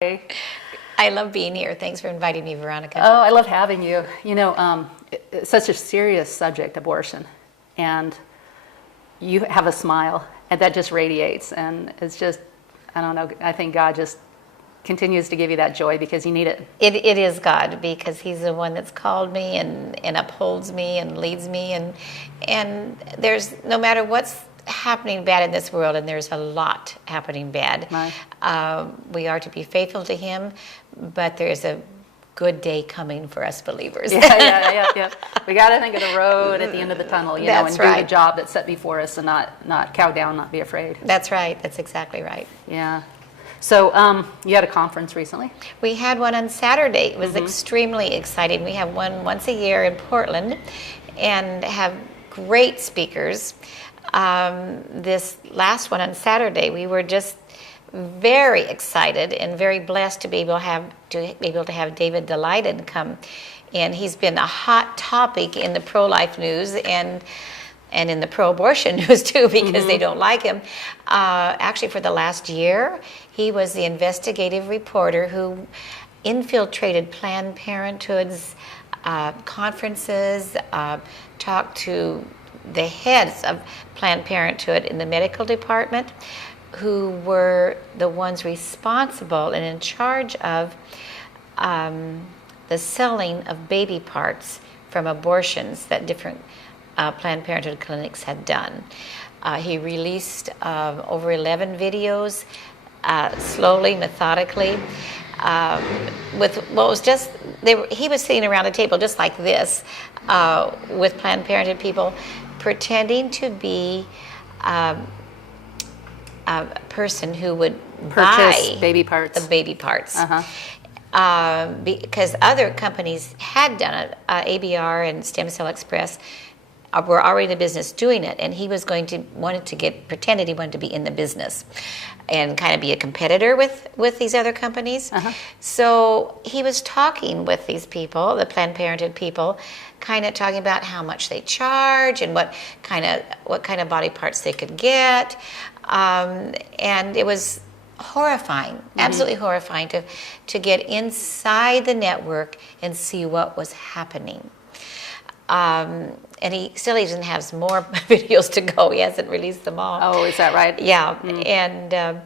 I love being here. Thanks for inviting me, Veronica. Oh, I love having you. You know, it's such a serious subject, abortion, and you have a smile, and that just radiates, and it's just, I don't know, I think God just continues to give you that joy because you need it. It is God, because He's the one that's called me and upholds me and leads me, and there's, no matter what's happening bad in this world, and there's a lot happening bad, Right. we are to be faithful to Him, but there's a good day coming for us believers. Yeah. We got to think of the road at the end of the tunnel, you know, and right. do the job that's set before us, and not cow down, not be afraid. That's right. That's exactly right. Yeah. So you had a conference recently? We had one on Saturday. It was extremely exciting. We have one once a year in Portland and have great speakers. This last one on Saturday, we were just very excited and very blessed to be able to have David Delighted come. And he's been a hot topic in the pro-life news and in the pro-abortion news too, because they don't like him. Actually, for the last year, he was the investigative reporter who infiltrated Planned Parenthood's conferences, talked to the heads of Planned Parenthood in the medical department, who were the ones responsible and in charge of the selling of baby parts from abortions that different Planned Parenthood clinics had done. He released over 11 videos, slowly, methodically, with what was just, he was sitting around a table just like this with Planned Parenthood people, pretending to be a person who would Purchase buy baby parts. the baby parts. Because other companies had done it, ABR and Stem Cell Express were already in the business doing it, and he was pretended he wanted to be in the business and kind of be a competitor with these other companies. So he was talking with these people, the Planned Parenthood people, kind of talking about how much they charge and what kind of body parts they could get, and it was horrifying, absolutely horrifying to get inside the network and see what was happening. And he still even has more videos to go. He hasn't released them all. Oh, is that right? Yeah, and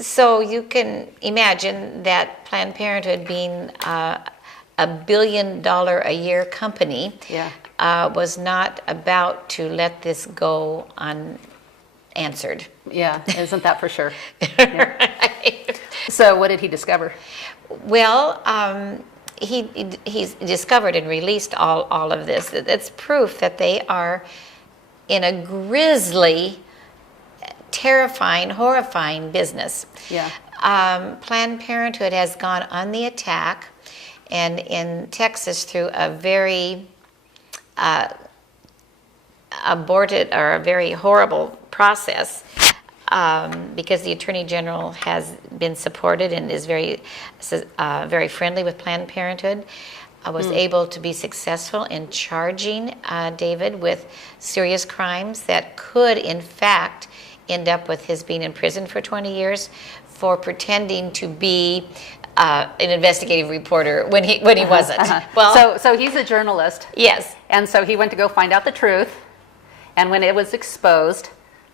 so you can imagine that Planned Parenthood, being a $1 billion a year company, was not about to let this go unanswered. Yeah, isn't that for sure? Yeah. Right. So what did he discover? Well, he's discovered and released all of this. It's proof that they are in a grisly, terrifying, horrifying business. Yeah. Planned Parenthood has gone on the attack, and in Texas, through a very aborted or a very horrible process, because the Attorney General has been supported and is very friendly with Planned Parenthood, was able to be successful in charging David with serious crimes that could, in fact, end up with his being in prison for 20 years for pretending to be an investigative reporter when he wasn't. Well, so he's a journalist. Yes. And so he went to go find out the truth, and when it was exposed,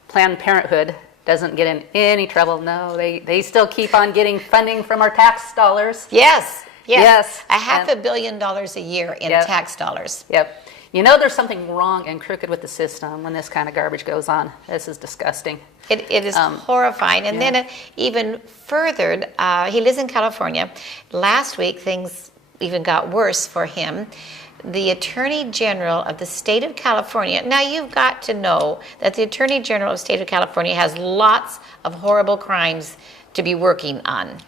Planned Parenthood doesn't get in any trouble. No, they still keep on getting funding from our tax dollars. Yes. Yes. $500 million a year in tax dollars. Yep. You know there's something wrong and crooked with the system when this kind of garbage goes on. This is disgusting. It is horrifying. And then it even furthered, he lives in California. Last week, things even got worse for him. The Attorney General of the state of California, now you've got to know that the Attorney General of the state of California has lots of horrible crimes to be working on.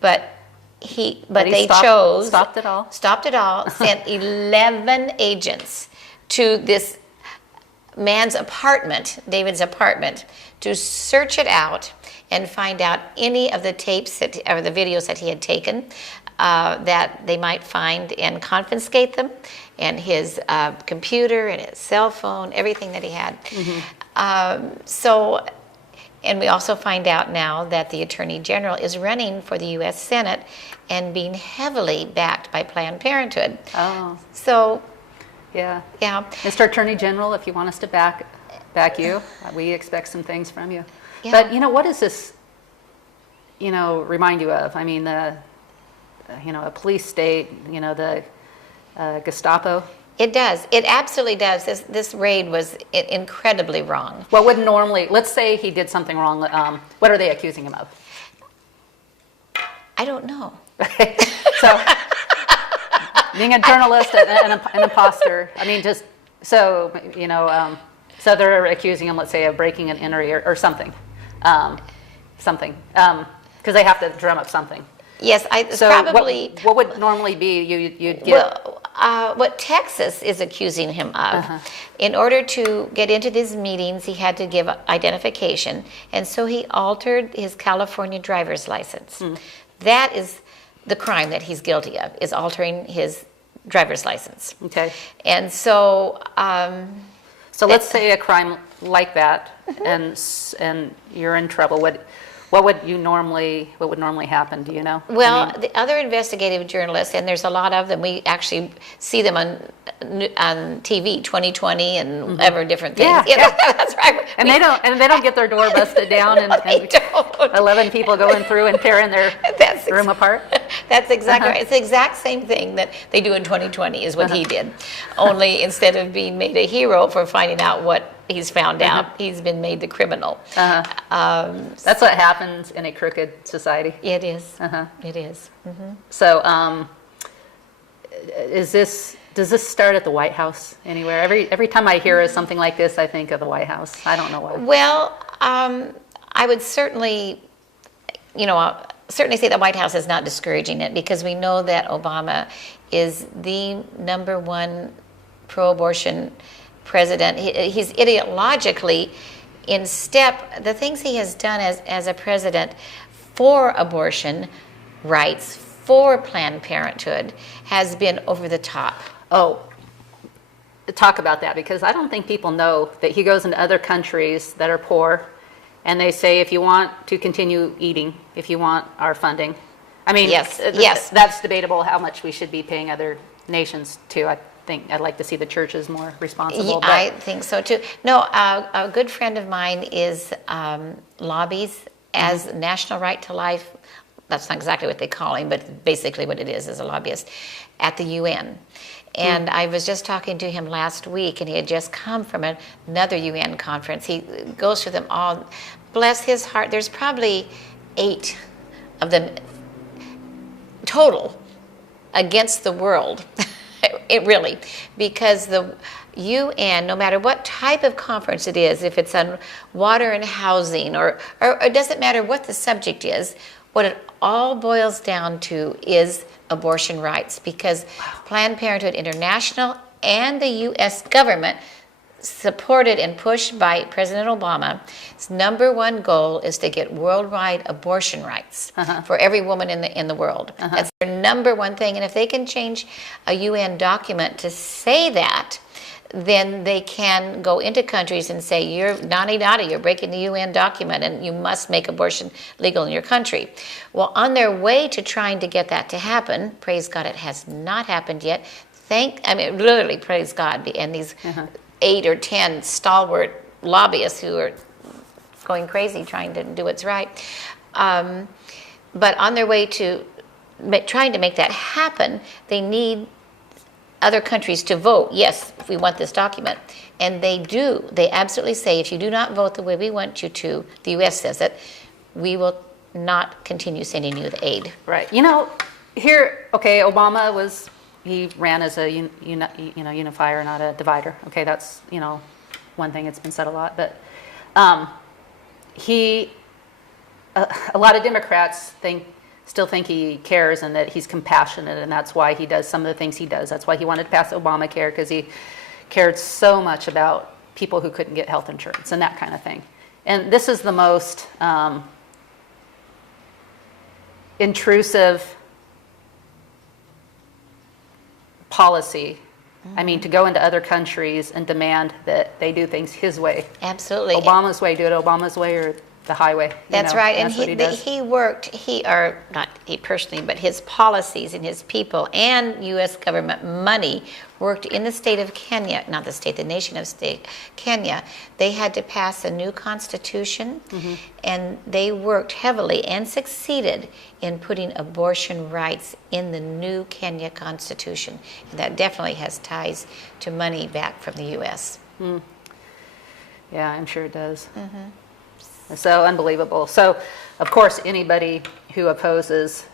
But they stopped it all, sent 11 agents to this man's apartment, David's apartment, to search it out and find out any of the tapes or the videos that he had taken that they might find and confiscate them, and his computer and his cell phone, everything that he had. So And we also find out now that the Attorney General is running for the U.S. Senate and being heavily backed by Planned Parenthood. Oh. So, yeah. yeah. Mr. Attorney General, if you want us to back you, we expect some things from you. Yeah. But, what does this, remind you of? I mean, a police state, the Gestapo. It does. It absolutely does. This raid was incredibly wrong. What would normally, let's say he did something wrong, what are they accusing him of? I don't know. So, being a journalist and an imposter, I mean, just, so, so they're accusing him, let's say, of breaking an entry or something. Because they have to drum up something. Yes, so probably. What would normally be you'd get? Well, what Texas is accusing him of, in order to get into these meetings, he had to give identification, and so he altered his California driver's license. That is the crime that he's guilty of, is altering his driver's license. Okay. And so. So let's say a crime like that, and you're in trouble. What would normally happen? Do you know? Well, the other investigative journalists, and there's a lot of them. We actually see them on TV, 2020, and ever different things. Yeah. That's right. And they don't get their door busted down, and 11 people going through and tearing their room apart. That's exactly right. It's the exact same thing that they do in 2020 is what he did. Only instead of being made a hero for finding out what he's found out, he's been made the criminal. That's what happens in a crooked society. It is. It is. So, does this start at the White House anywhere? Every time I hear of something like this, I think of the White House. I don't know why. Well, I would certainly, certainly say the White House is not discouraging it, because we know that Obama is the #1 pro-abortion president. He's ideologically in step. The things he has done as a president for abortion rights, for Planned Parenthood, has been over the top. Oh, talk about that, because I don't think people know that he goes into other countries that are poor, and they say, if you want to continue eating, if you want our funding. I mean, yes, that's debatable how much we should be paying other nations too. I think I'd like to see the churches more responsible. I think so too. No, a good friend of mine is lobbies as National Right to Life. That's not exactly what they call him, but basically what it is a lobbyist at the UN. And I was just talking to him last week, and he had just come from another UN conference. He goes through them all. Bless his heart, there's probably 8 of them total against the world. It really, because the UN, no matter what type of conference it is, if it's on water and housing, or it doesn't matter what the subject is, what it all boils down to is abortion rights, because Planned Parenthood International and the U.S. government, supported and pushed by President Obama, its #1 goal is to get worldwide abortion rights for every woman in the world. That's their #1 thing. And if they can change a UN document to say that, then they can go into countries and say, you're you're breaking the UN document, and you must make abortion legal in your country. Well, on their way to trying to get that to happen, praise God, it has not happened yet. Literally, praise God. And these 8 or 10 stalwart lobbyists who are going crazy trying to do what's right. But on their way to trying to make that happen, they need other countries to vote, yes, we want this document. And they do. They absolutely say, if you do not vote the way we want you to, the U.S. says it, we will not continue sending you the aid. Right. Here, Obama he ran as a unifier, not a divider. Okay, that's, one thing that's been said a lot. But a lot of Democrats still think he cares and that he's compassionate, and that's why he does some of the things he does. That's why he wanted to pass Obamacare, because he cared so much about people who couldn't get health insurance and that kind of thing. And this is the most intrusive policy. I mean, to go into other countries and demand that they do things his way. Absolutely. Obama's way, do it Obama's way or the highway. That's right. That's what he does. He worked, or not he personally, but his policies and his people and U.S. government money worked in the state of Kenya, not the state, the nation of state Kenya. They had to pass a new constitution, and they worked heavily and succeeded in putting abortion rights in the new Kenya constitution. And that definitely has ties to money back from the U.S. Yeah, I'm sure it does. So unbelievable. So, of course, anybody who opposes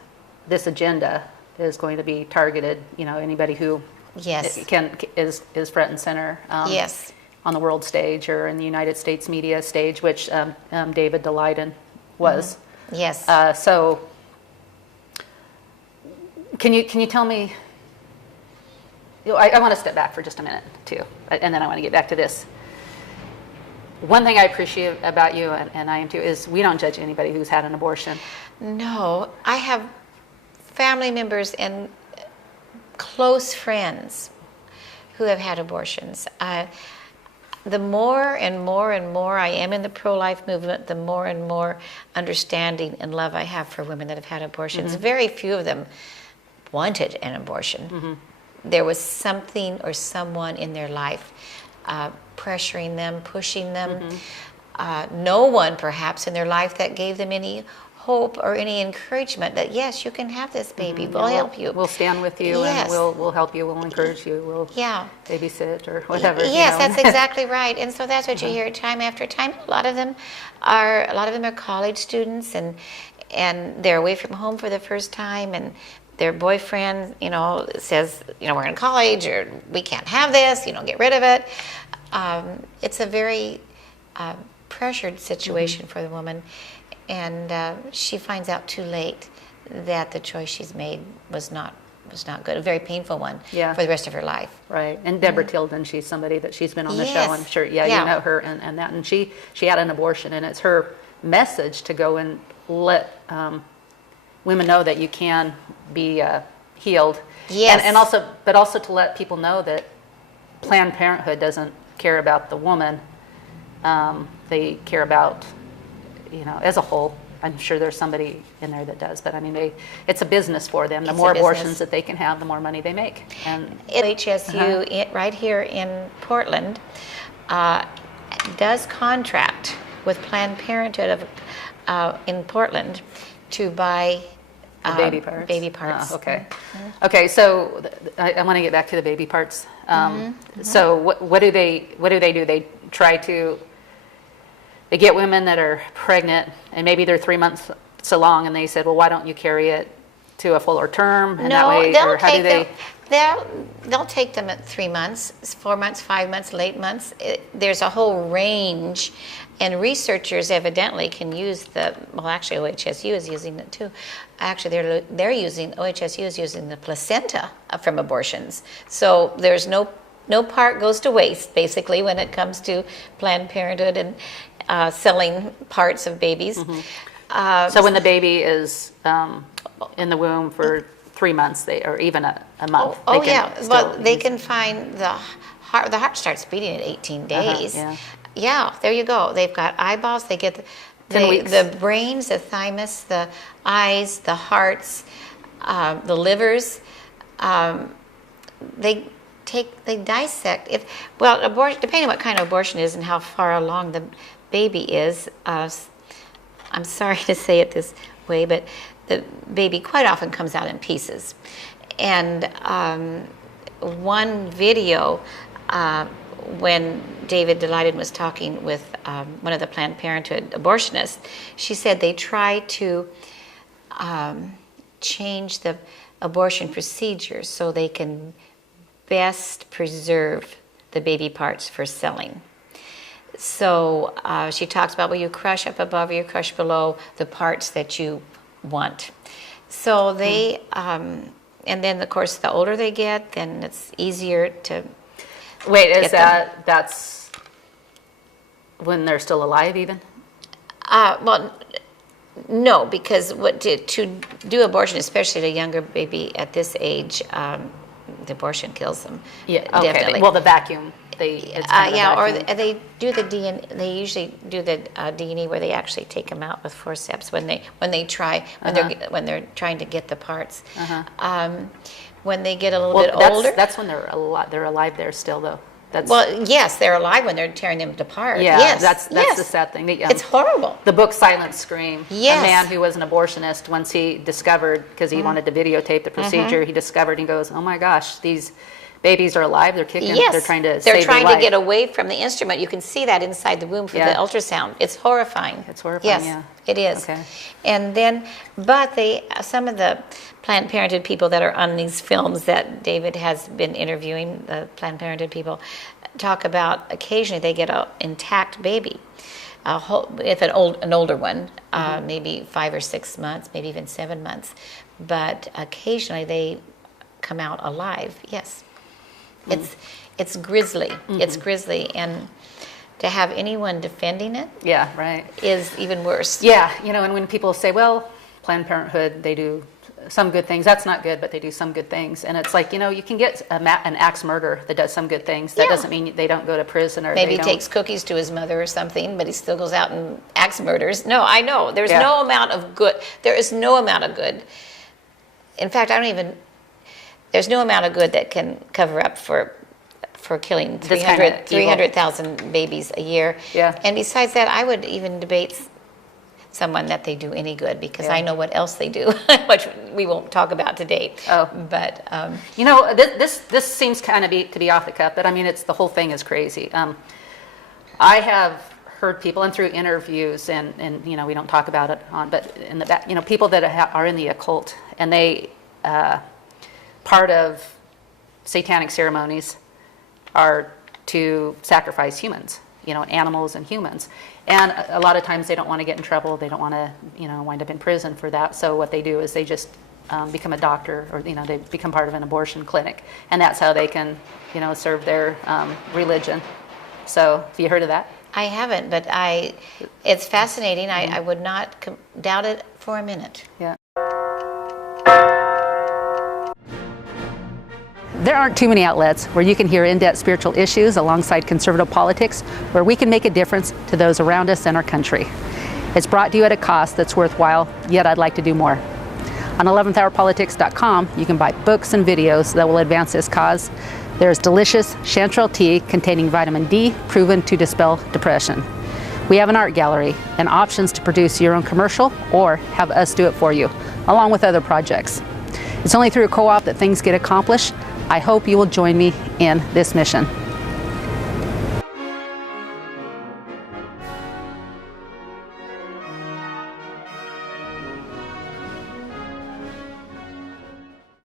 this agenda is going to be targeted. Anybody who Yes. is front and center. Yes. On the world stage or in the United States media stage, which David Daleiden was. Yes. So, can you tell me? I want to step back for just a minute too, and then I want to get back to this. One thing I appreciate about you, and I am too, is we don't judge anybody who's had an abortion. No, I have family members and close friends who have had abortions. The more and more and more I am in the pro-life movement, the more and more understanding and love I have for women that have had abortions. Very few of them wanted an abortion. There was something or someone in their life pressuring them, pushing them. No one perhaps in their life that gave them any hope or any encouragement that yes, you can have this baby. We'll help you. We'll stand with you, Yes. and we'll help you. We'll encourage you. We'll babysit or whatever. Yes, that's exactly right. And so that's what you hear time after time. A lot of them are college students, and they're away from home for the first time, and their boyfriend, says, we're in college, or we can't have this. Get rid of it. It's a very pressured situation for the woman. And she finds out too late that the choice she's made was not good, a very painful one for the rest of her life. Right. And Deborah Tilden, she's somebody that she's been on the show, I'm sure. You know her and that. And she had an abortion, and it's her message to go and let women know that you can be healed. Yes. And also to let people know that Planned Parenthood doesn't care about the woman. They care about, as a whole. I'm sure there's somebody in there that does, but I mean, it's a business for them. The more abortions that they can have, the more money they make. And HSU right here in Portland does contract with Planned Parenthood in Portland to buy baby parts. Baby parts. Okay. Okay. So I want to get back to the baby parts. So what do they do? They try to. They get women that are pregnant, and maybe they're 3 months along, and they said, well, why don't you carry it to a fuller term? And that way, or how do they? They'll take them at 3 months, 4 months, 5 months, late months. There's a whole range, and researchers evidently can use actually OHSU is using it too. Actually, OHSU is using the placenta from abortions. So there's no part goes to waste, basically, when it comes to Planned Parenthood and selling parts of babies. So when the baby is in the womb for 3 months, or even a month. They can find the heart. The heart starts beating at 18 days. There you go. They've got eyeballs. They get the brains, the thymus, the eyes, the hearts, the livers. They dissect. Abortion, depending on what kind of abortion it is and how far along the baby is. I'm sorry to say it this way, but the baby quite often comes out in pieces. And one video, when David Daleiden was talking with one of the Planned Parenthood abortionists, she said they try to change the abortion procedures so they can best preserve the baby parts for selling. So she talks about, you crush up above or you crush below the parts that you want. So they, and then of course the older they get, then it's easier to that's when they're still alive even? No, because to do abortion, especially at a younger baby at this age, the abortion kills them. Yeah, okay. Definitely. Well, the vacuum. it's kind of a yeah, or vacuum. they do the DNA. They usually do the DNA where they actually take them out with forceps when they're trying to get the parts. When they get a little bit older, that's when they're alive there still though. Well, yes, they're alive when they're tearing them apart. Yeah, yes, that's yes. the sad thing. It's horrible. The book Silent Scream. Yes. A man who was an abortionist, once he discovered, because he wanted to videotape the procedure, he discovered, he goes, oh my gosh, these babies are alive, they're kicking, Yes. they're trying to They're save trying their to life. get away from the instrument. You can see that inside the womb for the ultrasound. It's horrifying. It's horrifying, yes, yeah. it is. Okay. And then, but some of the Planned Parenthood people that are on these films that David has been interviewing, the Planned Parenthood people, talk about occasionally they get an intact baby. If an older one, maybe 5 or 6 months, maybe even 7 months, but occasionally they come out alive. Yes, it's grisly. It's grisly, and to have anyone defending it, Yeah, right. is even worse. Yeah, and when people say, well, Planned Parenthood, they do some good things. That's not good, but they do some good things. And it's like, you can get an axe murderer that does some good things. That doesn't mean they don't go to prison or Maybe he takes cookies to his mother or something, but he still goes out and axe murders. No, I know. There's no amount of good. There is no amount of good. In fact, there's no amount of good that can cover up for killing 300,000 babies a year. Yeah. And besides that, I would even debate someone that they do any good, because I know what else they do, which we won't talk about today. Oh. But this seems kind of to be off the cuff, but I mean, the whole thing is crazy. I have heard people, and through interviews, and we don't talk about it but in the back, people that are in the occult, and they part of satanic ceremonies are to sacrifice humans, animals and humans. And a lot of times they don't want to get in trouble. They don't want to, wind up in prison for that. So what they do is they just become a doctor, or, they become part of an abortion clinic. And that's how they can, serve their religion. So have you heard of that? I haven't, but it's fascinating. I would not doubt it for a minute. Yeah. There aren't too many outlets where you can hear in-depth spiritual issues alongside conservative politics, where we can make a difference to those around us and our country. It's brought to you at a cost that's worthwhile, yet I'd like to do more. On 11thhourpolitics.com, you can buy books and videos that will advance this cause. There's delicious chanterelle tea containing vitamin D, proven to dispel depression. We have an art gallery and options to produce your own commercial or have us do it for you, along with other projects. It's only through a co-op that things get accomplished. I hope you will join me in this mission.